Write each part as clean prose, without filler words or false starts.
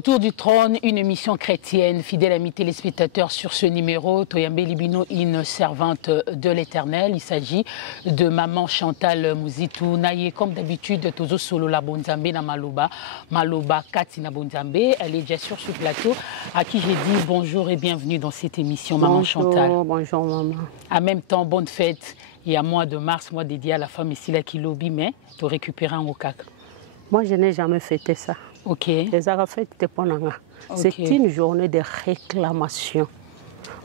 Autour du trône, une émission chrétienne, fidèle amis téléspectateurs sur ce numéro, Toyambe Libino, une servante de l'Éternel. Il s'agit de maman Chantal Mouzitou. Naye, comme d'habitude, Tozo Solo la Bonzambe na Maloba, Maloba Katina Bonzambe. Elle est déjà sur ce plateau, à qui j'ai dit bonjour et bienvenue dans cette émission, maman Chantal. Bonjour, maman. En même temps, bonne fête. Il y a mois de mars, mois dédié à la femme ici, là, qui lobby, mais tu récupérer un OCAC. Moi, je n'ai jamais fêté ça. Ok. Les Arafat, c'est une journée de réclamation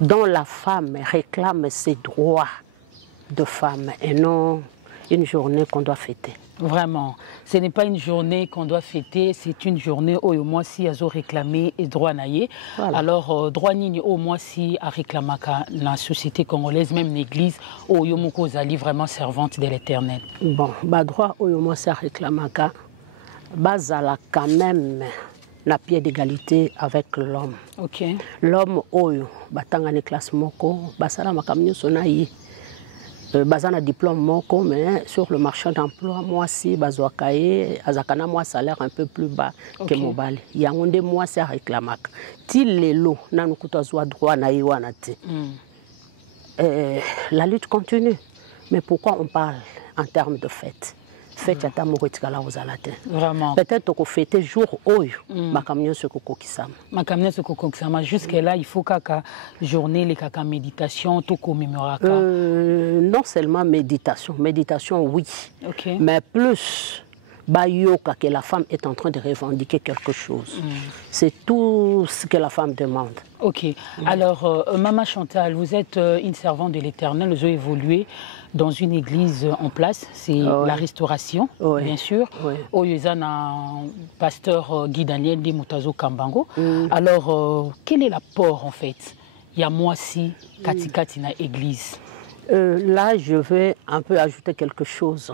dont la femme réclame ses droits de femme et non une journée qu'on doit fêter. Vraiment, ce n'est pas une journée qu'on doit fêter, c'est une journée où au moins si elles ont réclamé et droit naïe. Voilà. Alors droit ni au moins si à réclamer la société congolaise, même l'église, où yomoko zali vraiment servante de l'Éternel. Bon, bah droit au moins si à réclamer bazala quand même na pied d'égalité avec l'homme. Ok. L'homme oyo batanga ne classe moko basala makamnyo sonayi. Bazana diplôme moko mais sur le marché d'emploi moi si bazwakaye azakana moi salaire un peu plus bas que mobali. Yangonde moi c'est réclamaka. Ti lelo nanu kutazwa droit na yiwana ti. La lutte continue. Mais pourquoi on parle en termes de fête? Vraiment. Peut-être qu'on fête jour oyo makamnyo se kokokisama. Makamnyo se kokokisama jusque là il faut kaka journée les kaka méditation tout commémoraka. Non seulement méditation oui. Okay. Mais plus bayoka que la femme est en train de revendiquer quelque chose. C'est tout ce que la femme demande. Ok. Alors, Maman Chantal, vous êtes une servante de l'Éternel, vous avez évolué dans une église en place, c'est la Restauration, bien sûr. Où il y a un pasteur Guy Daniel de Moutazo Kambango. Alors, quel est l'apport en fait? Il y a moi si Katikati na église. Là, je vais un peu ajouter quelque chose.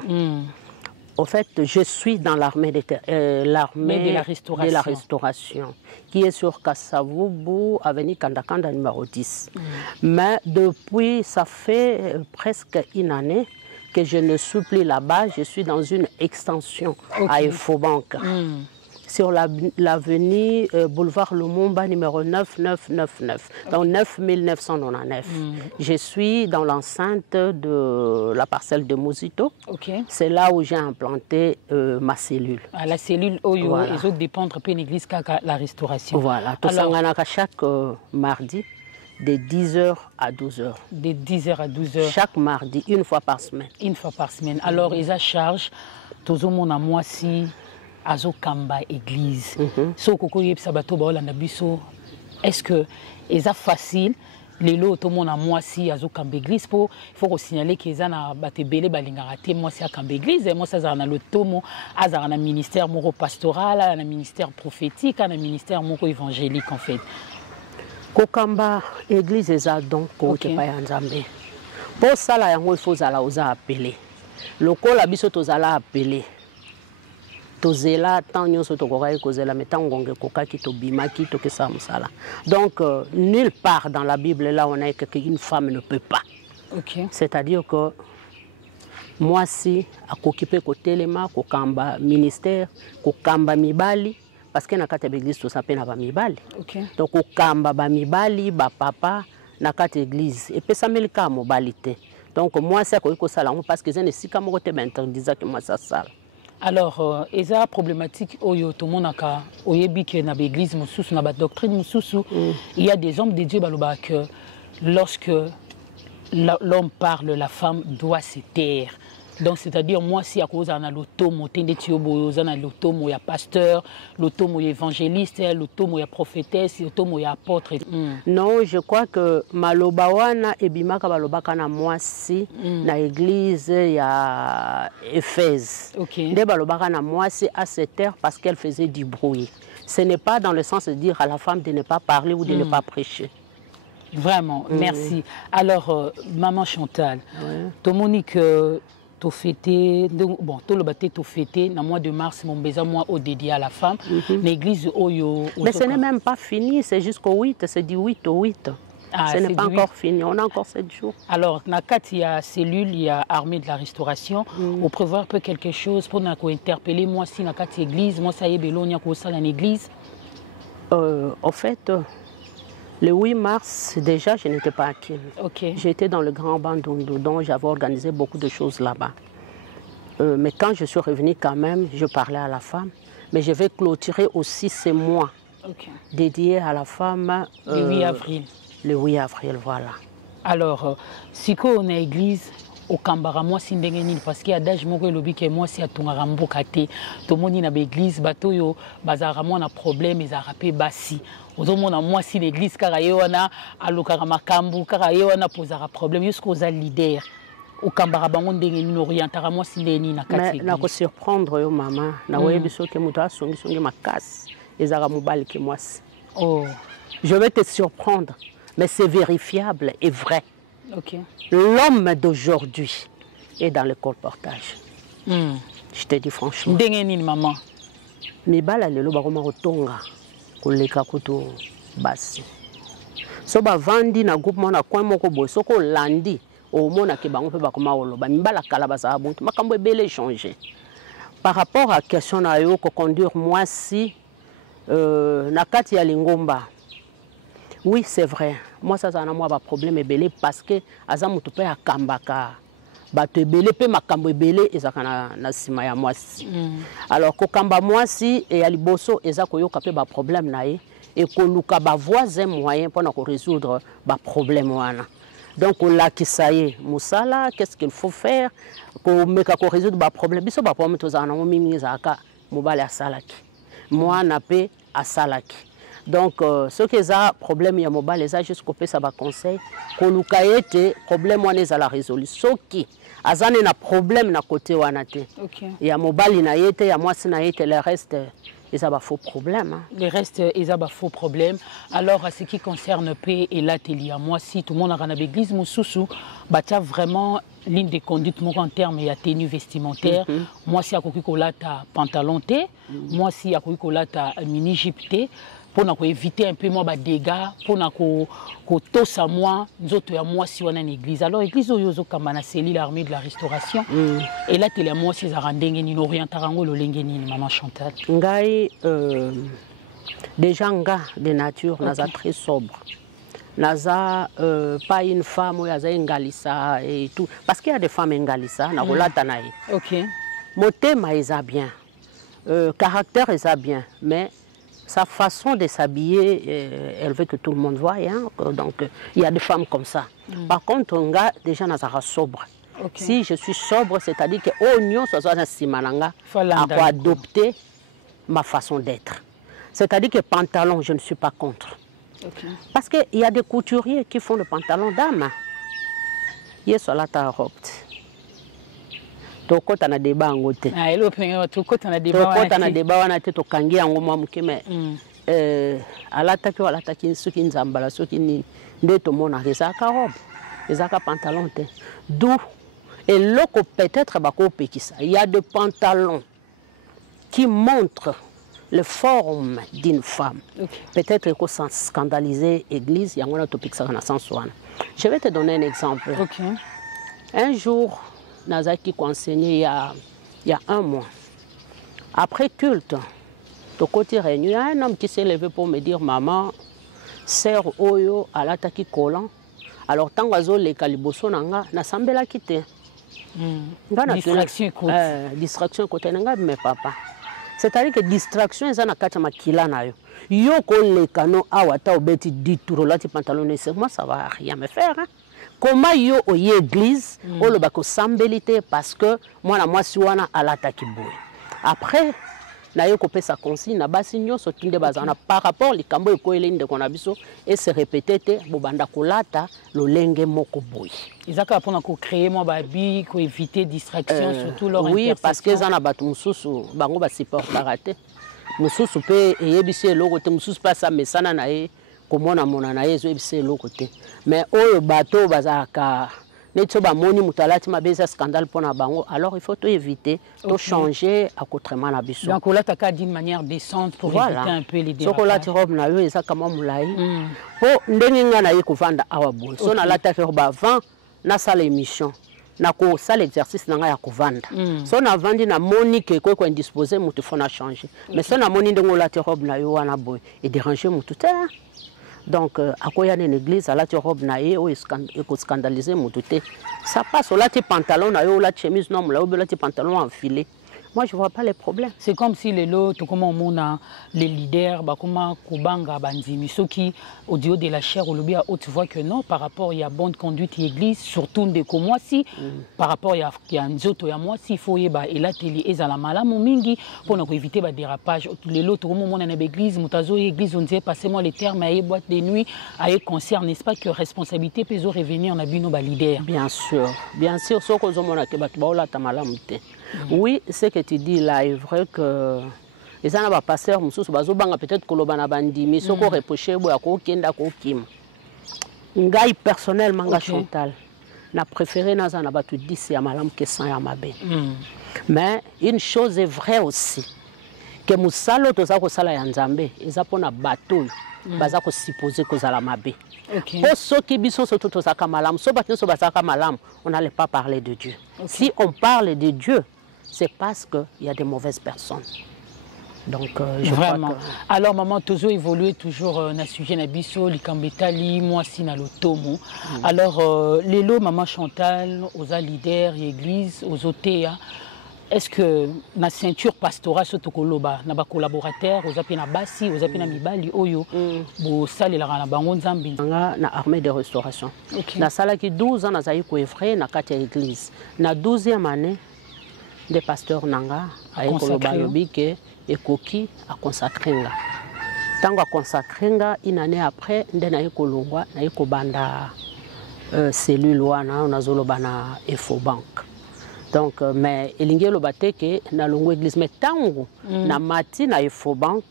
En fait, je suis dans l'armée de la Restauration, qui est sur Kassavubu, avenue Kandakanda numéro 10. Mais depuis, ça fait presque une année que je ne suis plus là-bas. Je suis dans une extension à Infobank. Sur l'avenue boulevard Lumumba numéro 9999, donc 9999. Je suis dans l'enceinte de la parcelle de Mouzito. C'est là où j'ai implanté ma cellule. La cellule Oyo, voilà. Les autres dépendent de l'église la Restauration. Voilà, tout ça chaque mardi de 10h à 12h. De 10h à 12h. Chaque mardi, une fois par semaine. Une fois par semaine. Alors, ils ont charge, tout le monde a moi si. Azo Kamba église. So koko yeb sabato ba olanda biso. Est-ce que c'est facile les lots tout le monde a moi si Azo Kamba église pour il faut signaler qu'ils ont baté belé balingaraté moi si à Kamba église et moi ça za na le tomo azara na ministère moko pastoral, na ministère prophétique, na ministère moko évangélique en fait. Kokamba église eza donc ko te pa nzambe. Pour ça là yango il faut zala oza appeler. Lokola biso tozala appeler. Tozela tant nyonso tokokai kozela metangonge kokaki to bimaki to kesa musala. Donc nulle part dans la Bible là on a qu'une femme ne peut pas. C'est-à-dire que moi si à occuper côté lema kokamba ministère kokamba mibali parce que na kati église to s'appelle na ba mibali. Donc kokamba ba mibali ba papa na kati église et puis ça melika mobalité. Donc moi c'est ko sala parce que je ne sais pas comment te m'interdisa que moi ça sala. Alors, il y a une problématique où tout le monde a dans l'église, dans la doctrine, il y a des hommes de Dieu que lorsque l'homme parle, la femme doit se taire. Donc, c'est-à-dire, moi, si à cause de l'automo, il y a pasteur, l'automo est évangéliste, l'automo est prophétesse, l'automo est apôtre. Non, je crois que Malobawana et Bimaka Balobakana, moi, si, dans l'église, il y a Éphèse. De Balobakana, moi, c'est à cette terre parce qu'elle faisait du bruit. Ce n'est pas dans le sens de dire à la femme de ne pas parler ou de ne pas prêcher. Vraiment, merci. Alors, maman Chantal, Monique. Tout fêté, bon, tout le bâté tout fêté, dans le mois de mars, mon baiser moi au dédié à la femme, l'église Oyo. Mais ce n'est même pas fini, c'est jusqu'au 8, c'est du 8 au 8. Ce n'est pas encore fini, on a encore 7 jours. Alors, dans il y a cellule, il y a armée de la restauration, on prévoit un peu quelque chose pour nous interpeller, moi si dans l'église, moi ça y est, il y a ça dans l'église. En fait, le 8 mars, déjà, je n'étais pas à Kin. Okay. J'étais dans le Grand Bandundu, donc j'avais organisé beaucoup de choses là-bas. Mais quand je suis revenue quand même, je parlais à la femme. Mais je vais clôturer aussi ces mois dédiés à la femme. Le 8 avril. Le 8 avril, voilà. Alors, si on est église, au Kambara, moi, c'est ndengeni parce qu'il y a d'âge moko lobi que moi c'est à Tungarambo kate. Tout le monde dans l'église, bateau yo, bazara moi na problème, ils a rappé bassi. Ozomona moi si l'église karaye wana alukara makambu karaye wana posera problème jusqu'aux leader. Au Kambara bango ndengeni orientara moi si ndeni na kati. Mais na ko surprendre yo maman, na webi so ke muta songi makasi, ezara mobali ke moi. Oh. Je vais te surprendre, mais c'est vérifiable et vrai. Okay. L'homme d'aujourd'hui est dans le colportage. Je te dis franchement. Ndengeni maman. Mibala lelo bakoma kotonga koleka kutu basi. So ba vandi na groupe mona coin moko boy soko landi au mona ke bango pe bakoma oloba mibala kala baza buntu makambo ebele changer. Par rapport à question na yo ko conduire moi si na kati ya lingomba. Oui, c'est vrai. Moi, ça a un problème belé parce que azamu tu peux akambaka. Bato belé pe makambo belé ezakana na sima ya mwasi. Alors ko kamba mwasi et aliboso ezako yo kapé ba problème naé et ko luka ba voisin moyen pour na ko résoudre ba problème wana. Donc on l'a qui ça y est, musala, qu'est-ce qu'il faut faire ko meka ko résoudre ba problème. Biso ba problème tozana mo mimi zaka mobali asalaki. Moi na pe asalaki. Donc, ce qui est un problème, il y a mobile, les juste coupé ça va conseil. Koluka ete problème on est à la résolution. Ce qui azane na problème na côté wanate. Il y a mobile na yete, il y a moi na yete, le reste ils ont faux problème. Hein. Le reste ils ont faux problème. Alors, à ce qui concerne P et l'atelier, moi si tout le monde a une église, Moussoussou, bah tu as vraiment ligne de conduite en termes de tenue vestimentaire. Moi si à Kokikola ta pantalon té, moi si à Kokikola ta mini jupé. Pour éviter un peu moins de dégâts, pour tosa moi, nous autres à moi si on a une église. Alors l'église yozo kamana c'est l'armée de la restauration. Et là télé moi c'est zarandenge ni orientarango lo lengeni ni maman Chantal. Ngai déjà nga de nature naza très sobre. Naza pas une femme où yaza ngalisa et tout parce qu'il y a des femmes ngalisa na rolata nae. OK. Motema eza bien. Caractère eza bien mais sa façon de s'habiller, elle veut que tout le monde voie. Hein? Donc, il y a des femmes comme ça. Par contre, on a déjà un sobre. Si je suis sobre, c'est-à-dire que l'oignon, ça soit à adopter ma façon d'être. C'est-à-dire que pantalon, je ne suis pas contre. Parce qu'il y a des couturiers qui font le pantalon d'âme. Il y a sur ta robe. Toko tana débat ngote. Ah elo penga toko tana débat. Toko tana débat wana te to kangi yango mwa mukeme. Alata ki soki nzambala soki ni nde to mona ezaka robe. Ezaka pantalon te. D'où et loko peut-être bako pekisa. Il y a des pantalons qui montrent les formes d'une femme. Peut-être qu'il faut scandaliser l'église, il y a un topic ça na sens wana. Je vais te donner un exemple. Un jour Nazaki qui enseigné il y a un mois. Après culte, de côté réunion, il y a un homme qui s'est levé pour me dire maman, sœur Oyo, à l'attaque collant. Alors tant que les calibosso nanga, na sambela quitté. Distraction côté nanga mais papa. C'est-à-dire que distraction est na kata makila na yo. Yo ko le kano awata obeti dituro lati pantalon c'est moi ça va rien me faire. Hein? Comment yo au église au le bako sambelité parce que moi na moi si wana alata kiboy. Après na yo kopé sa consigne na basi nyonso tinde bazana par rapport likambo ekoyele nde kona biso et se répéter te bobanda kolata lolenge moko boy. Ezaka pona ko créer moi babi ko éviter distraction surtout leur oui parce que zana batu mususu bango ba supporter raté. Mususu pe eyebisi eloko te mususu pa sa mesana na ye komona mona na ye zo ebisi eloko te. Mais oyo bato bazaka netso ba moni mutalati mabeza scandale pona bango alors il faut tout éviter tout changer à contrairement la biso. Donc là tu as d'une manière décente pour éviter un peu les dérapages. Sokola ti robe na yo eza kama mulai. Po ndenge nga na ye kovanda awa boy. So na lata ke robe avant na sala émission. na ko sala exercice na nga ya kovanda so na vandi na moni ke ko indisposé mutu fona changer mais so na moni ndongo la robe na yo wana boy et déranger mutu te donc akoya na église ala robe na ye o ko scandaliser mutu te ça passe la ti pantalon na yo la chemise non la la ti pantalon enfilé. Moi, je ne vois pas les problèmes. C'est comme si les lots, comme on a les leaders, comme Kubanga, Bandimi, ceux qui, au dieu de la chair, tu vois que non, par rapport, il y a bonne conduite et église, surtout de comme moi, si, par rapport, il y a un autre, il y a moi, si, il faut y avoir, et là, télé, et la mala, mon mingi, pour éviter le dérapage. Les lots, comme on a une église, Moutazo, église, on disait, passez-moi les termes, à boîte de nuit, à concert, n'est-ce pas, que responsabilité, peut revenir, on a vu nos leaders. Bien sûr, ce que nous avons fait, oui, ce que tu dis là est vrai que les gens ne passer peut-être que l'on a bandi, mais ce qu'on reproche, c'est personnellement, Chantal, n'a préféré dans un abattu 10 à malam que 100 à mabe. Mais une chose est vraie aussi, que Moussalo, tout ça, que ça la Nzambe, ils ont un bateau, ils ont supposé que ça la mabe. Pour ceux qui sont surtout tout ça malam, on n'allait pas parler de Dieu. Si on parle de Dieu, c'est parce qu'il y a des mauvaises personnes. Donc, je vraiment. Crois que... Alors, maman, toujours évolué, toujours dans le sujet Nabiso, Likambetali, moi, si, dans le Tomo. Alors, les lots, maman Chantal, aux leaders, l'église, aux OTA, est-ce que la ceinture pastorale, surtout Koloba, na collaborateurs, aux apena Bassi, aux apena Mibali, Oyo, au salle la rana bangon Zambi. Na armée de restauration. Na sala qui 12 ans, na zaï koefré, na katia église. Na 12e année, des pasteurs nanga a Koloba Lobike et Koki a consacré nga. Tango a consacré nga, une année après, ndena Kolongwa, na Kobanda cellule wana, on a zolobana Efobank. Donc, mais il y a na longo église, mais tango na mati na Efobank,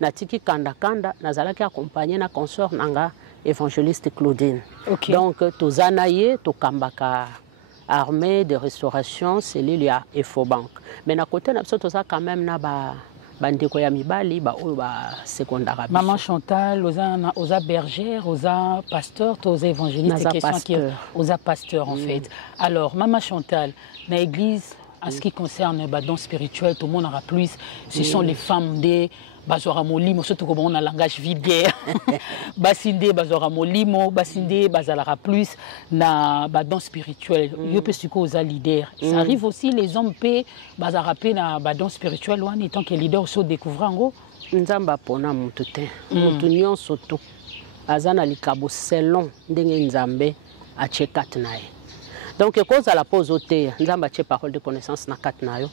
na tiki kanda kanda, na zalaki accompagné na consort nanga évangéliste Claudine. Donc, tozanaye, tokambaka armée de restauration, c'est l'île ya Efobank. Mais na côté na ça quand même na bandeko ya mibali ba secondaire. Maman Chantal, aux bergères, aux pasteurs, aux évangélistes, aux pasteurs en fait. Alors maman Chantal, dans l'église, en ce qui concerne le don spirituel, tout le monde aura plus. Ce sont les femmes des Bazora Molimo, surtout comme on a un langage vulgaire. Basinde, Bazora Molimo, Basinde, Bazalara plus, na badon spirituel. Yo pe suko aux leaders. Ça arrive aussi, les hommes pe, Bazara pe na badon spirituel, en étant que leader se découvre en gros. Nzamba pona mutute. Mutunyon soto. Azana likabo selon ndenge nzambe a chekat nae. Donc, cause à la pause au thé, nzamba che parole de connaissance na kat nayo.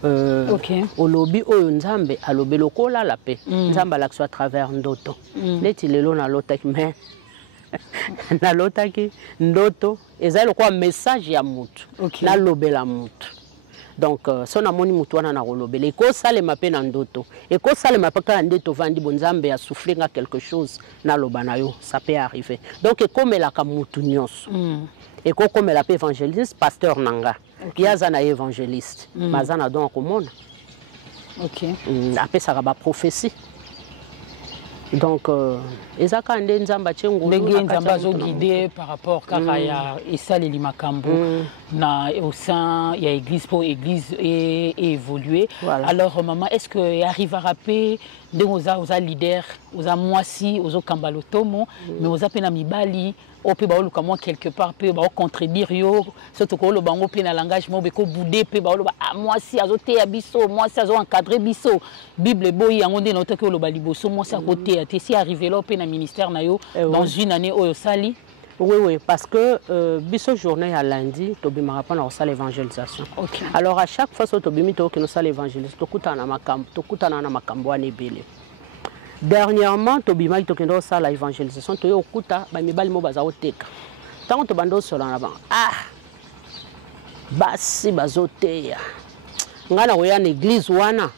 Au lobby au nzambe à lobby lokola la paix nzamba l'action à travers ndoto neti lelo na lotaki mais na lotaki ndoto ezali quoi message ya mutu na lobela mutu donc son amoni mutu wana na lobela ko sale mape na ndoto et ko sale mape ka ndeto vandi bonzambe a souffler quelque chose na lobana yo ça peut arriver donc comme la ka mutu nyonso et comme la paix évangéliste pasteur nanga Yazana évangéliste, Mazana donc au monde. Après ça va prophétie. Donc ezaka nde nzamba chengo nzamba zo guider par rapport à Issa les Makambo na au sein il y a église pour église et évoluer. Alors maman, est-ce que arrive à rapper de aux leaders, aux moisi, aux kambalotomo, mais aux apena mibali au peut ba luka moi quelque part peut ba contredire yo surtout ko lo bango pe na langage mo be ko boudé pe ba lo ba moisi azote ya biso moisi azo encadrer biso bible boyi yango nde na otaki lo ba liboso moisi à côté te si arrivé là pe na ministère na yo dans une année oyo sali. Oui, parce que biso journée à lundi, tobi ma rapport na salle évangélisation. Alors à chaque fois que tobi mi to que nous salle évangélisation, tokutana na makambo ane belé. Dernièrement, tobi ma to que nous salle évangélisation, to yo kuta ba mibali mo baza oteka. Tant to bando sola na ba. Basi bazoteya. Ngana oya na église wana.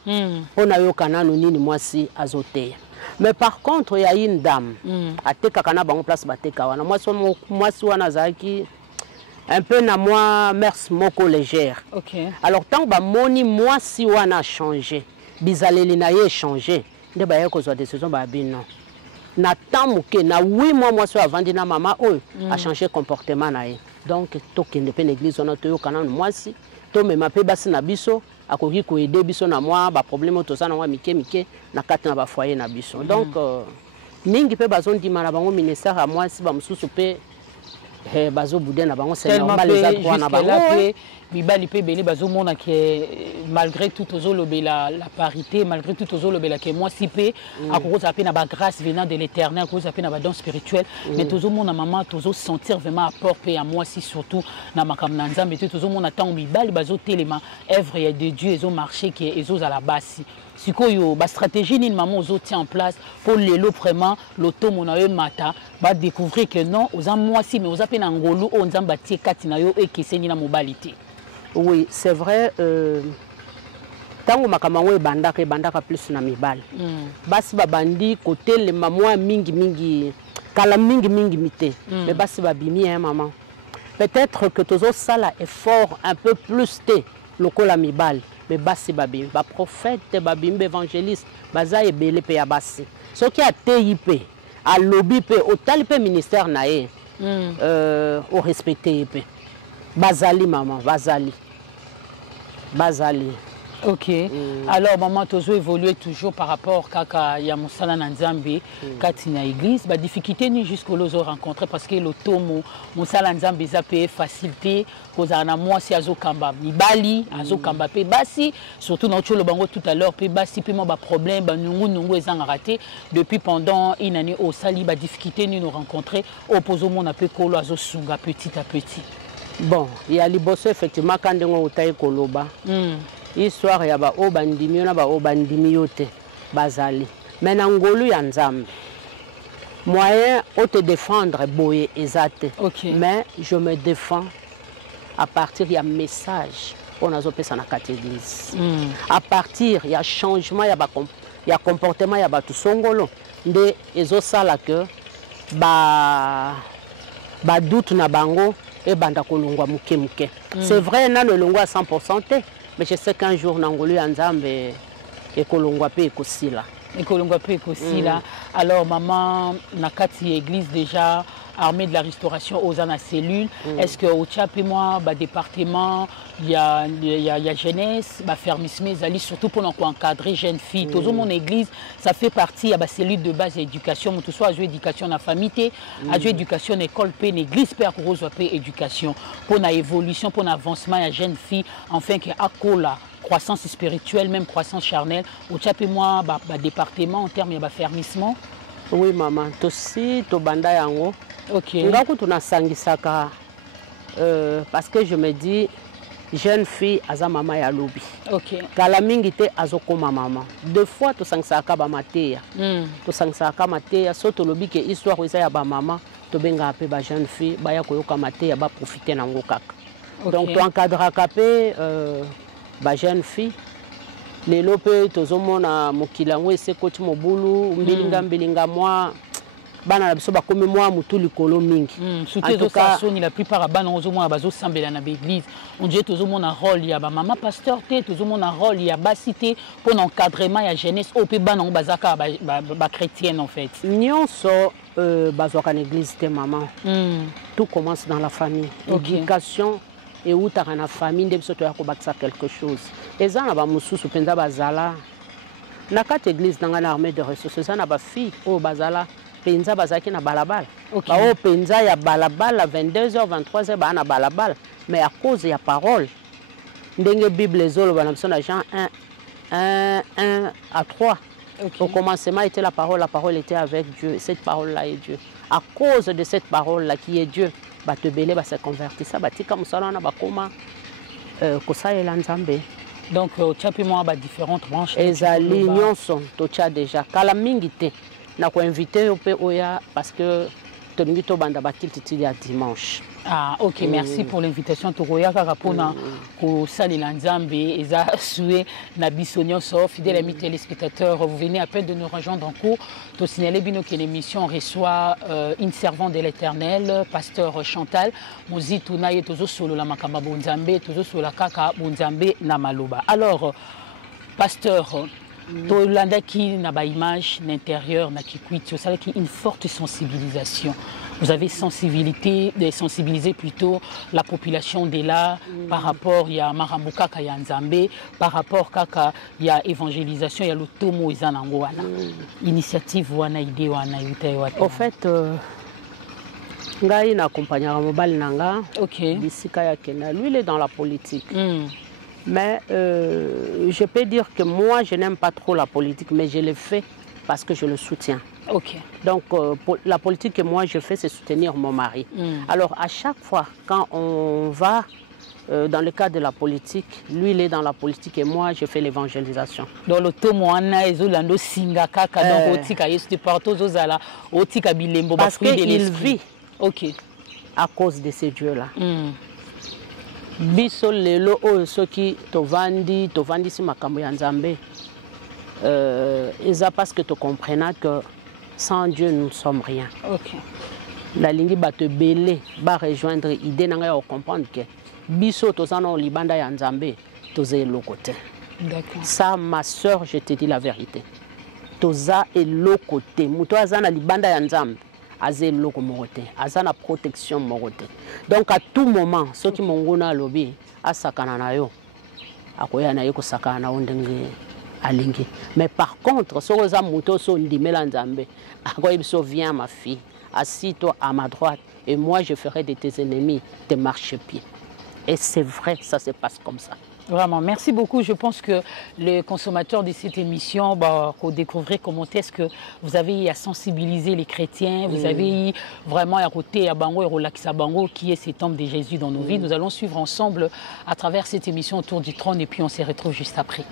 Ona yo kananu nini mwasi azoteya. Mais par contre, il y a une dame. À Tekakana, on place Batekawana. Moi, je suis un peu na moi, mers moko légère. Alors, tant que moni, moi, si on a changé, bizaleli na ye changé, de ba yako zo décision ba bino. Na tant que na 8 mois, moi, je suis avant dina maman, a changé comportement na ye. donc tokende pe na église wana toyokana na mwasi tomema pe basi na biso akoki koede biso na mwa baproblème toza na mwa mike na kati na bafoyer na biso donc mingi pe bazondima na bango ministère ya mwasi bamosusu pe bazobude na bango c'est normal les droits na bango mibali pe beli bazomona ke malgré tout ozolobela la parité malgré tout ozolobela ke mwasi pe akokoza pe na ba grâce venant de l'éternel akokoza pe na ba don spirituel mais tozomona maman tozo sentir vraiment apport pe ya mwasi surtout na makambo na nzambe te tozomona tango mibali bazotelema œuvre de Dieu ezo marché ke ezozala basi sikoyo ba stratégie nini maman ozotient en place pour lelo vraiment lotomo na yo mata ba découvrir que non oza mwasi mais oza pe na ngolu o nzamba tie kati na yo ekeseni na mobali te. Oui, c'est vrai. Tango makambo ebandaka plus na mibali. Basi babandi côté le maman mingi kala mingi mité. Mais basi babimi hein maman. Peut-être que tozo sala effort un peu plus te lokola mibali. Mais basi babimi, ba prophète babimi évangéliste, baza ebele pe ya basi. Ce qui a TIP, a lobby pe au talipe ministère na e. Au respecter pe. Bazali maman, Bazali. Ok. Alors maman tozo évoluer toujours par rapport kaka ya musala na nzambe kati na église ba difficulté ni jusqu'au lozo rencontrer parce que le tomo musala nzambe za pe facilité koza na mwasi azokamba mibali azokamba pe basi surtout na cholo bango tout à l'heure pe basi pe mo ba problème ba nungu ezanga raté depuis pendant une année au sali ba difficulté ni nous rencontrer opposo mon a pe kolo azosunga petit à petit. Bon, il y a liboso effectivement quand on taille koloba. Histoire ya ba obandimi na ba obandimi yote bazali. Mais na ngolu ya nzambe. Moyen au te défendre boye ezate. Mais je me défends à partir ya message on a zopesa na kati église. À partir ya changement ya comportement ya batu songolo nde ezo sala que ba doute na bango et banda kolongwa muke. C'est vrai na le longwa à 100% te, mais je sais qu'un jour nangolu nzambe et kolongwa pe ekosila. Et kolongwa pe ekosila. Alors maman nakati église déjà armée de la restauration aux ana cellule. Est-ce que au Tchapé moi ba département il y a jeunesse, ba fermissement zali surtout pour encadrer jeunes filles. Tout mon église ça fait partie ya ba cellule de base éducation, tout soit à éducation na famille, à éducation école pe église pe akorozo pe éducation pour na évolution pour avancement ya jeunes filles enfin que akola croissance spirituelle même croissance charnelle au Tchapé moi ba département en termes ya fermissement. Oui maman, tosi to banda yango. OK. Ngaku tunasangisaka parce que je me dis jeune fille aza mama ya lobi. OK. Kala mingi te azokoma mama. Deux fois to sangisaka ba mateya. To sangisaka mateya so to lobi ke histoire eza ya ba mama to benga pe ba jeune fille ba ya koyoka mateya ba profiter nango kaka. Donc to encadrer kapé ba jeune fille lelo pe tozomona mokilango ese koti mobulu mbilinga mwa bana na biso bakomi mwa mutu likolo mingi. En tout cas la plupart bana ozomona bazosambela na l'église on dit tozomona rôle ya ba maman pasteur te tozomona rôle ya basité pour l'encadrement ya jeunesse au pe bana bazaka ba chrétienne en fait. Nyonso bazwaka na église te maman. Tout commence dans la famille. Éducation et où ta na famille nde biso to ya ko bakisa quelque chose. Eza na ba mususu penza bazala na kati église nanga na armée de ressources eza na ba fille o bazala penza bazaki na balabala. Ba o penza ya balabala 22h 23h ba na balabala mais à cause ya parole ndenge Bible ezolo ba na biso na Jean 1 à 3. Au commencement était la parole était avec Dieu, cette parole là est Dieu. À cause de cette parole là qui est Dieu batebele ba se convertir ça batika musala na bakoma kosalela nzambe. Donc au Tchapé moi ba différentes branches ezali nyonso to tcha déjà kala mingi te na ko inviter pe oya parce que tolingi to banda ba kiltiti ya dimanche. Ah OK, merci pour l'invitation Toroya kaka pona ko salela nzambe eza soué na biso nyonso fidèles amis téléspectateurs vous venez à peine de nous rejoindre en cours to signaler bino que l'émission reçoit une servante de l'Éternel pasteur Chantal Mozitu na ye tozo solo la makamba bonzambe tozo solo kaka bonzambe na maloba. Alors pasteur Tolanda qui n'a pas image l'intérieur n'a qui quitte, ça qui une forte sensibilisation. Vous avez sensibilisé plutôt la population de là par rapport il y a Marambuka kaya Nzambe, par rapport kaka il y a évangélisation, il y a le tomo izanangwana. Initiative wana idée wana yuta wata. Au fait ngai na accompagner mobile nanga. OK. Bisika ya Kenya, lui il est dans la politique. Mais je peux dire que moi je n'aime pas trop la politique, mais je le fais parce que je le soutiens. OK. Donc, la politique que moi je fais, c'est soutenir mon mari. Alors, à chaque fois, quand on va dans le cadre de la politique, lui, il est dans la politique et moi, je fais l'évangélisation. Donc, le tomoana et zolando singa kaka donc otika yesu partout zozala otika bilembo ba fruit de l'esprit. OK. À cause de ces dieux-là. Biso lelo o soki tovandi si makambo ya Nzambe. Eza parce que tu comprends que sans Dieu, nous ne sommes rien. OK. La ligne va te belé, va rejoindre l'idée de comprendre que biso tozana libanda ya Nzambe, toza le côté. D'accord. Ça, ma soeur, je te dis la vérité. Toza et le côté. Muto azana libanda ya Nzambe, azé le côté. Azana protection côté. Donc à tout moment, ceux qui m'ont lobby, à sakana na yo, akoya na yo ko sakana na ondenge. Mais par contre, si vous avez viens ma fille, assis-toi à ma droite et moi je ferai de tes ennemis tes marchepieds. Et c'est vrai, ça se passe comme ça. Vraiment, merci beaucoup. Je pense que les consommateurs de cette émission vont découvrir comment est-ce que vous avez à sensibiliser les chrétiens, vous avez vraiment à côté à Bango et Relaxa Bango qui est cet homme de Jésus dans nos vies. Nous allons suivre ensemble à travers cette émission Autour du trône et puis on se retrouve juste après.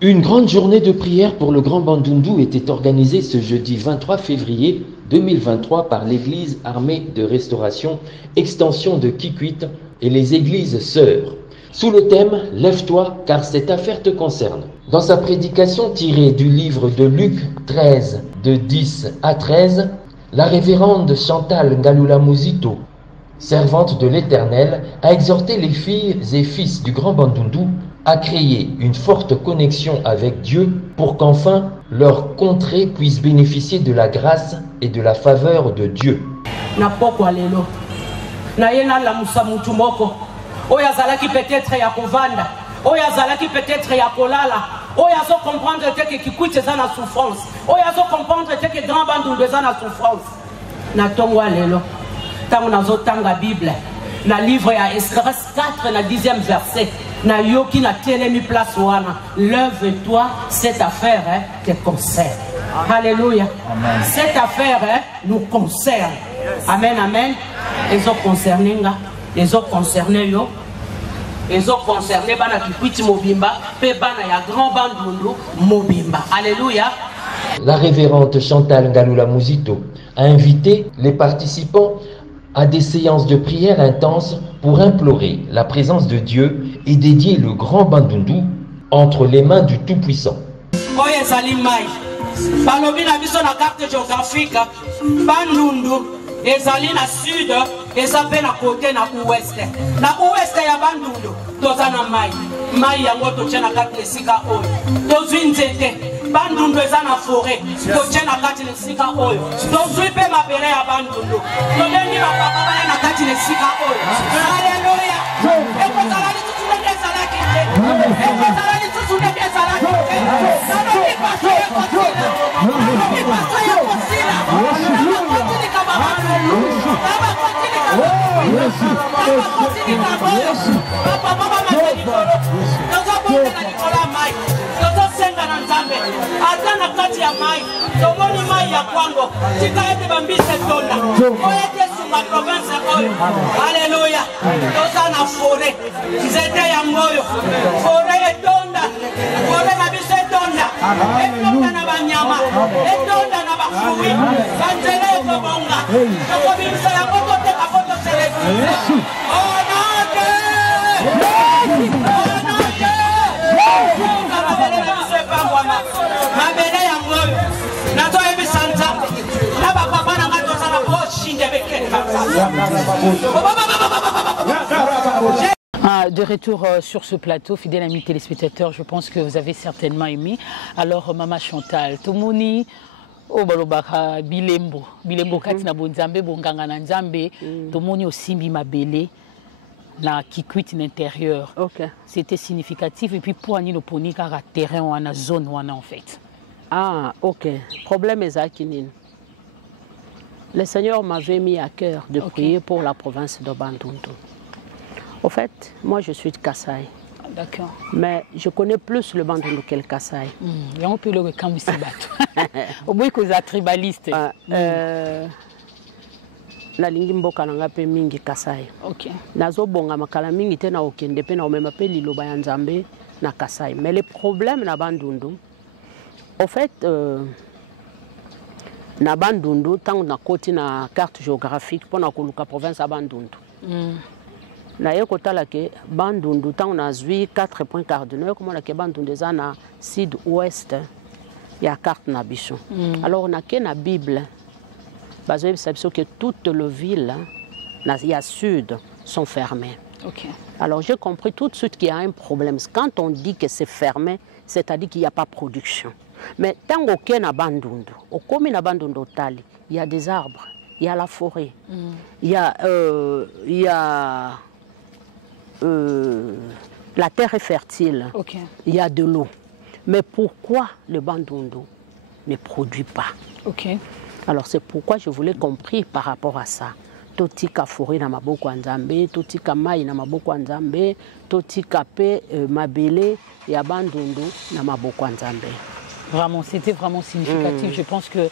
Une grande journée de prière pour le Grand Bandundu était organisée ce jeudi 23 février 2023 par l'église armée de restauration, extension de Kikwit et les églises sœurs. Sous le thème « Lève-toi car cette affaire te concerne ». Dans sa prédication tirée du livre de Luc 13, de 10 à 13, la révérende Chantal Ngalula Muzito, servante de l'Éternel, a exhorté les filles et fils du Grand Bandundu à créer une forte connexion avec Dieu pour qu'enfin leur contrée puisse bénéficier de la grâce et de la faveur de Dieu. Na poko alelo na yena la musamutu moko oya zalaki peut-être ya kovanda oya zalaki peut-être ya kolala oya zo comprendre que Kikwit eza na souffrance oya zo comprendre que Grand Bandundu eza na souffrance na tongo alelo tango nazo tanga Bible na livre ya Esdras 4 na 10e verset na yoki na telemi place wana lève-toi cette affaire te concerne. Alléluia. Amen. Cette affaire nous concerne. Amen, amen. Les autres concernés, les autres concernés, les autres concernés, bana Kikwit mobimba, pe bana ya Grand Bandundu mobimba. Alléluia. La révérende Chantal Ngalula Muzito a invité les participants à des séances de prière intenses pour implorer la présence de Dieu et dédier le Grand Bandundu entre les mains du Tout-Puissant. Balobi na biso na carte géographique Bandundu ezali na sud ezape na côté na ouest ya Bandundu toza na mai yango totie na kati esika oyo tozwi nzete Bandundu eza na forêt totie na kati esika oyo tozwi mpe mabele ya Bandundu tobengi bapapa baya na kati esika oyo. Alleluya. Ekozala lisusu ndenge ezalaki te ekozala lisusu ndenge ezalaki te nalobi paso ekosila nalobi paso ekosila nabakotilika bapapa bamasa likolo tozobondela likolo ya mai tozosenga na Nzambe ata na kati ya mai tomoni mai ya kwango tika ete bambise tonda oyo ete sunga province oyo. Alleluya. Toza na forêt nzete yango oyo forêt etonda forêt na biso etonda etonda na banyama etonda na bafruit banzela ekobonga tokobimisa yango toteka po toselekise onate mabele na biso epangwama mabele yango oyo nazoyebisa Nzambe na bapapa nanga tozala boshinde bekele Voilà, de retour sur ce plateau, fidèles amis téléspectateurs, je pense que vous avez certainement aimé. Alors, Maman Chantal, Tomoni, Balobaka, Bilembo, Kati na Bonzambe, Bonganga na Nzambe, Tomoni Osimbi Mabele, na Kikwit l'intérieur. Okay. C'était significatif. Et puis, pour Annie Loponi, car à terrain, on a zone, on a en fait. Ah, ok. Problème est ça, Kinine. Le Seigneur m'avait mis à cœur de prier pour la province de Bandundu. Au fait, moi je suis de Kasaï. D'accord. Mais je connais plus le Bandundu que le Kasaï. Et on peut le recamer au bout que vous êtes tribaliste. La lingi mboka nanga pe mingi Kasaï. Ok. Nazo bonga makala mingi te na okende pe na omema pe liloba ya Nzambe na Kasaï. Mais le problème na Bandundu, au fait, na Bandundu, tant na koti na carte géographique pour na koluka province à Bandundu. Na yekotala ke Bandundu tant na zui 4 points cardinaux comme na ke Bandundu za na sud-ouest ya carte na biso. Alors na ke na Bible bazo biso que toutes les villes na ya sud sont fermées. OK. Alors j'ai compris tout de suite qu'il y a un problème. Quand on dit que c'est fermé, c'est-à-dire qu'il n'y a pas de production. Mais tant qu'on na Bandundu, au comme na Bandundu tali, il y a des arbres, il y a la forêt, il y a la terre est fertile, okay. Il y a de l'eau. Mais pourquoi le Bandundu ne produit pas? Okay. Alors c'est pourquoi je voulais comprendre par rapport à ça. Totika forêt na maboko Nzambe, totika mai na maboko Nzambe, totika pe mabele ya Bandundu na maboko Nzambe. Vraiment, c'était vraiment significatif. Je pense que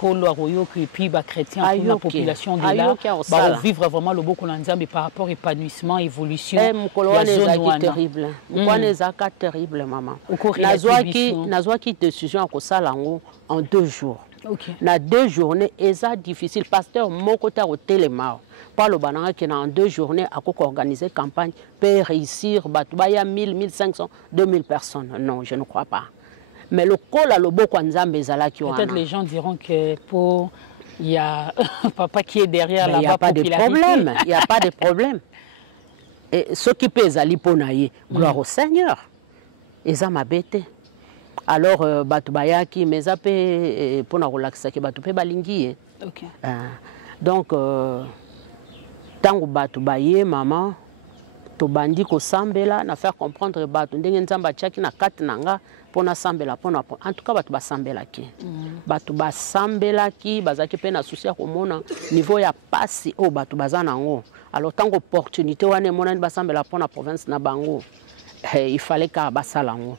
Kolo Arroyo et puis les chrétiens, la population de là, va vivre vraiment le beau Nzambe par rapport à l'épanouissement, évolution. C'est terrible. C'est terrible, maman. Nazwa qui décision à Kosalango en 2 jours. Okay. Na 2 journées, c'est difficile. Pasteur Mokota au télémar. Par le banana qui en 2 journées a organisé campagne peut réussir. Batubaya 1000, 1500, 2000 personnes. Non, je ne crois pas. Mais le col à l'obo Nzambe zala qui peut-être les gens diront que pour il y a papa qui est derrière là-bas. Il n'y a pas de problème. Il n'y a pas de problème. Et ce qui pèse à l'Iponaïe, gloire au Seigneur. Et ça m'a bêté. Alors, Batubaya qui me zappe pour nous relaxer, que Batubé balingi. Donc, tant que Batubaya, maman, to bandi ko sambela na faire comprendre batu ndenge nzamba tchaki na kati nanga pona sambela pona en tout cas batu ba sambela ki batu ba sambela ki bazaki pe na souci ya komona niveau ya pasi o batu bazana ngo alors tant opportunité wane mona ba sambela pona province na bango il fallait ka basala ngo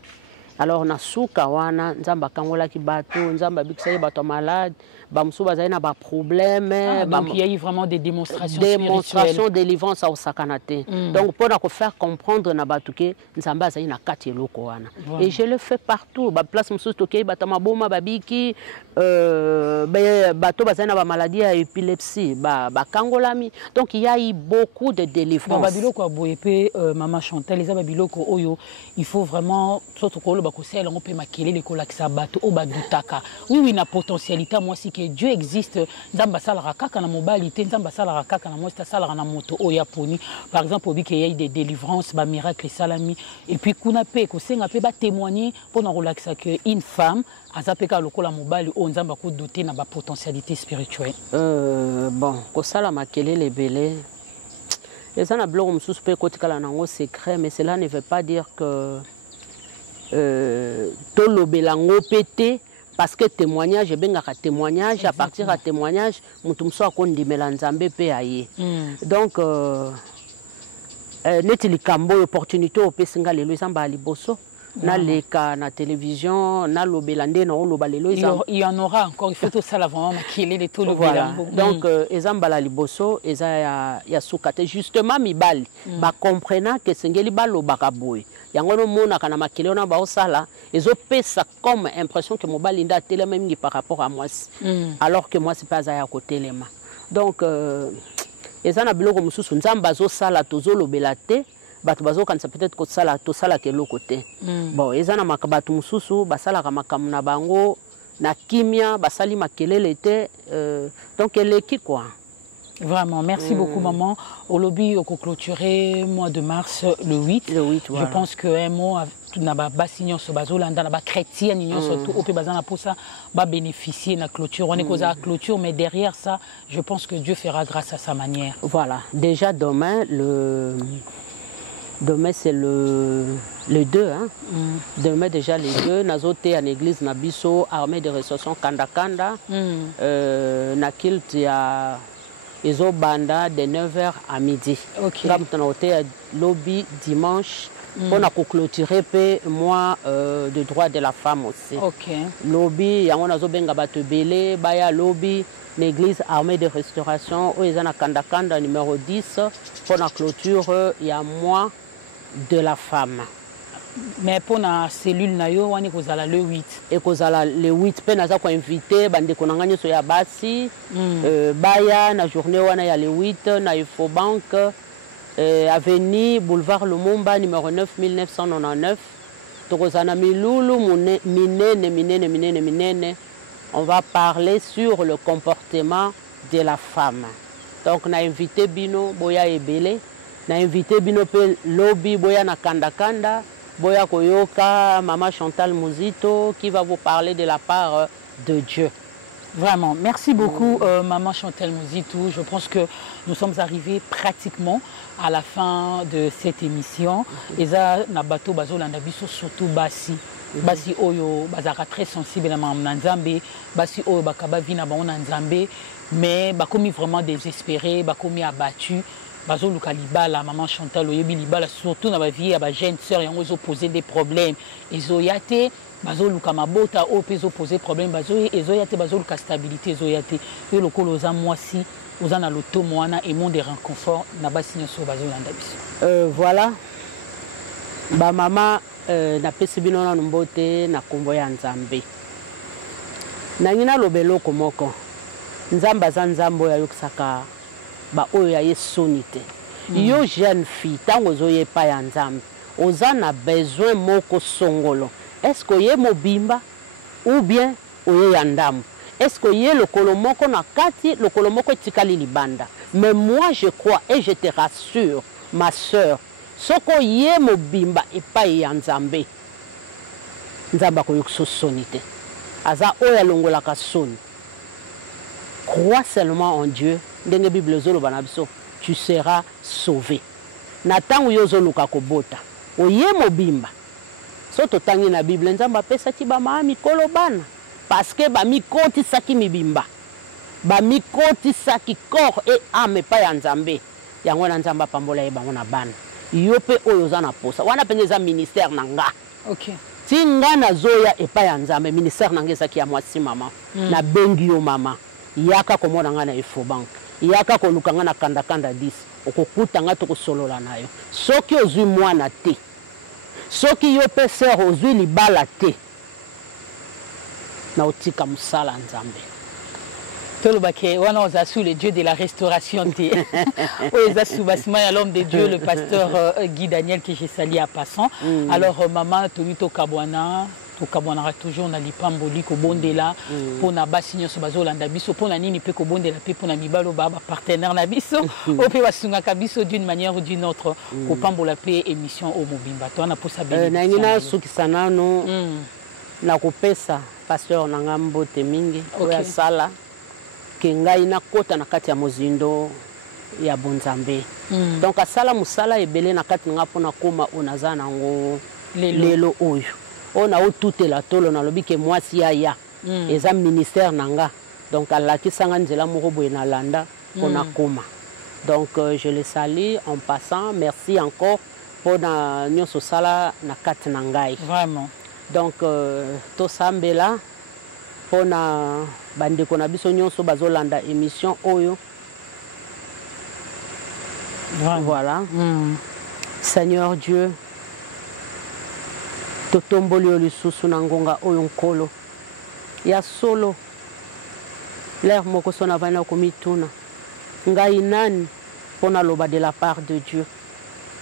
alors na suka wana nzamba kangola ki batu nzamba bikisa batu malade bamsu bazali na ba problème donc il y a eu vraiment des démonstrations délivrance au sakanate donc pour nous faire comprendre na batu ke nzamba azali na kati eloko wana et je le fais partout ba place musu toke batama boma babiki bato bazali na ba maladie à épilepsie ba kangolami donc il y a eu beaucoup de délivrance babiloko aboyepe maman Chantal les babiloko oyo il faut vraiment surtout ko lo bakosela on peut makele le kolakisa bato o badutaka oui na potentialité moi si que Dieu existe nzamba sala kaka na mobilité nzamba sala kaka na mosta sala na moto o yaponi par exemple obi que y a des délivrances ba miracle salami et puis kuna pe ko senga pe ba témoigner pour na relaxer que une femme azapeka lokola mobali o nzamba ko doter na ba potentialité spirituelle bon ko sala makele le belé les ana blog mususu pe ko tikala nango secret mais cela ne veut pas dire que to lobelango pété parce que témoignage bengaka témoignage à partir de témoignage mutumso akondimela nzambe pe aye donc neti likambo opportunité opesinga lelo ezamba liboso na leka na télévision na lobelande na loba lelo il y en aura encore il faut tout ça vraiment makile les tout voilà donc ezamba la liboso eza ya sukate justement mibali ba comprenant que sengeli balobaka boy yango no mona kana makile na ba osala ezopesa comme impression que mobali nda telema mingi par rapport à moi alors que moi c'est pas à côté lema donc ezana biloko mususu nzamba zo sala tozolobela te bato bazo kanisa peut-être ko sala to sala ke lokote bon ezana makabatu mususu basala ka makamu na bango na kimia basali makelele te donc eleki quoi Vraiment, merci beaucoup maman. Au lobby, on clôturer mois de mars le 8. Le 8, voilà. Je pense qu'un mot na ba signon so bazolanda na ba chrétien nyon surtout au bazana pour ça va bénéficier de la clôture. On est cause à la clôture, mais derrière ça, je pense que Dieu fera grâce à sa manière. Voilà. Déjà demain c'est le 2 hein. Demain déjà les 2 nazoté en église nabiso armée de restauration kanda na kilt ya ezo banda de 9h à midi. OK. Là lobby dimanche. On a clôturé mois de droit de la femme aussi. OK. Lobby, yango nazo benga bato belé, baya lobby, l'église armée de restauration, où ils ont kanda numéro 10, pour la clôture, il y a mois de la femme. Mais pour la cellule nayo, on est kozala le 8. Et kozala le 8, pe naza ko invité bande konangani so ya basi, baya na journée wana ya le 8 na Infobank. Avenue Boulevard Lumumba numéro 9999. Torozana Milulu Minene. On va parler sur le comportement de la femme. Donc on a invité Bino Boya Ebele, on a invité Bino pe lobby Boya na Kanda, Boya Koyoka, Maman Chantal Muzito qui va vous parler de la part de Dieu. Vraiment, merci beaucoup Maman Chantal Mouzitou. Je pense que nous sommes arrivés pratiquement à la fin de cette émission. Et ça, Nabato Bazolanda Biso, surtout Basi. Basi Oyo, Bazara très sensible à Nzambe. Basi Oyo, Bakaba Vina Nzambe. Mais Bakomi vraiment désespéré, Bakomi abattu. Bazo Lukaliba, la Maman Chantal Oyebi Libala, surtout dans ma vie, à ma jeune sœur, ils ont posé des problèmes. Ils ont yate. Bazo luka mabota o peso poser problème bazo ezoyate bazo luka stabilité ezoyate yo lokolo za mwasi oza na loto mwana et monde de réconfort na basi nyoso bazo landa biso. Voilà ba mama na pesi bino na mbote na kombo ya Nzambe na ngina lobelo komoko Nzamba za Nzambo ya yoksaka ba oyo ya yesonite yo jeune fille tango zoye pa ya Nzambe oza na besoin moko songolo. Est-ce que yé mobimba ou bien oye yandamu? Est-ce que yé le kolomoko na kati le kolomoko tikali libanda? Mais moi je crois et je te rassure ma sœur, soko yé mobimba et pas yanzambe. Nzamba ko yokso sonite. Aza oya longola ka soni. Crois seulement en Dieu. Ndenge Bible zolo banabiso, tu seras sauvé. Natangu yozo luka kobota. Oye mobimba. Soto tangi na Bible Nzamba pesa ki ba ma mikolo bana parce que ba mikoti saki mibimba ba mikoti saki corps et âme pa ya Nzambe yango na Nzamba pambola e bango na bana yo pe oyo za na posa wana pendeza ministère nanga. OK. Tinga na zoya e pa ya Nzambe ministère nanga saki ya mwasi mama na bengi yo mama yaka komona nga na Infobank yaka ko lukanga na kanda 10 okokuta nga to ko solola nayo soki ozwi mwana te. Soki yo pe sœur ozwi libala te na otika musala Nzambe. Tolobake wana oza sous le Dieu de la restauration te. Oza sous basima ya l'homme de Dieu le pasteur Guy Daniel que j'ai sali à passant. Alors maman Tonito Kabwana tokabwanaka toujours na lipamboli kobondela pona basi nyonso bazolanda biso pona nini pe kobondela pe pona mibalo ba partenaire na biso ope basungaka biso d'une manière ou d'une autre kopambola pe émission au mobimba to na posa bénédiction na ngina sukisana no na kopesa pasteur na ngambo te mingi oya sala ke ngai na kota na kati ya mozindo ya bonzambe donc asala musala ebele na kati nga pona koma onaza nango lelo oyo on a tout la tolo na lobi ke mwasi ya eza ministère nanga donc alaki sanga nzela moko boye na landa pona koma donc je le salue en passant merci encore pour na nyonso sala na kati na ngai vraiment donc to sambela pona bandeko na biso nyonso bazolanda émission oyo voilà Seigneur Dieu totomboli lisusu na ngonga oyo nkolo ya solo l'air moko sona vana komituna ngai nani pona loba de la part de Dieu.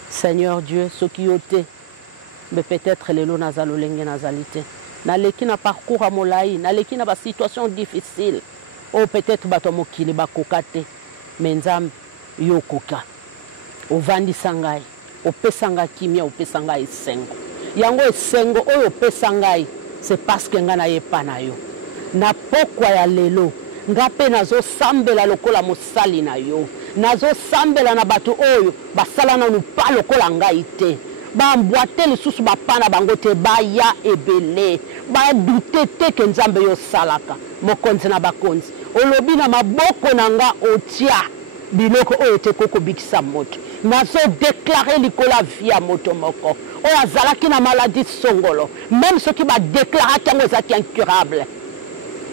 Seigneur Dieu soki yote mais peut-être lelo nazalo lenge nazalite naleki na parcours a molai naleki na ba situation difficile ou peut-être bato mokili bakokate me nzambe yo okoka ovandisa ngai opesa ngai kimia opesa ngai esengo yango esengo oyo opesa ngai c'est parce que ngai nayepa na yo na pokwa ya lelo nga mpe nazosambela lokola mosali na yo nazosambela na bato oyo basala nanu pa lokola ngai te bambwate lisusu bapana bango te baya ebele badute te ke nzambe yo salaka mokonzi na bakonzi olobi na maboko na nga otia biloko oyo te kokobikisa moto nazodeklare likola vi ya moto moko oyo azalaki na maladi songolo même soki badeklaraki yango ezalaki incurable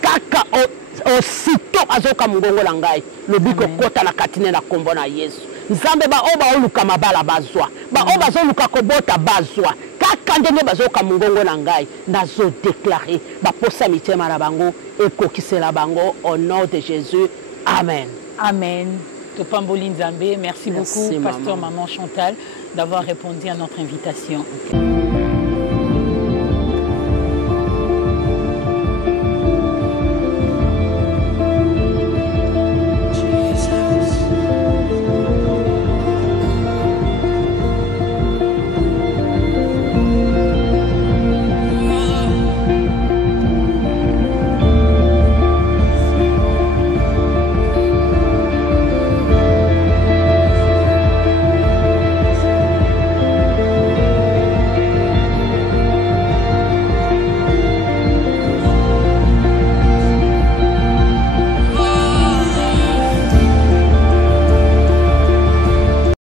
kaka aussitôt azoka mongongo na ngai lobi kokota na katine na kombo na Yesu nzambe baoyo baoluka mabala bazwa baoyo bazoluka kobota bazwa kaka ndenge bazoka mongongo na ngai nazodeklare baposa mitema na bango ekokisela bango au nom de Jésus. Amen. Amen. Topamboli Nzambe, merci beaucoup, Pasteur Maman Chantal, d'avoir répondu à notre invitation.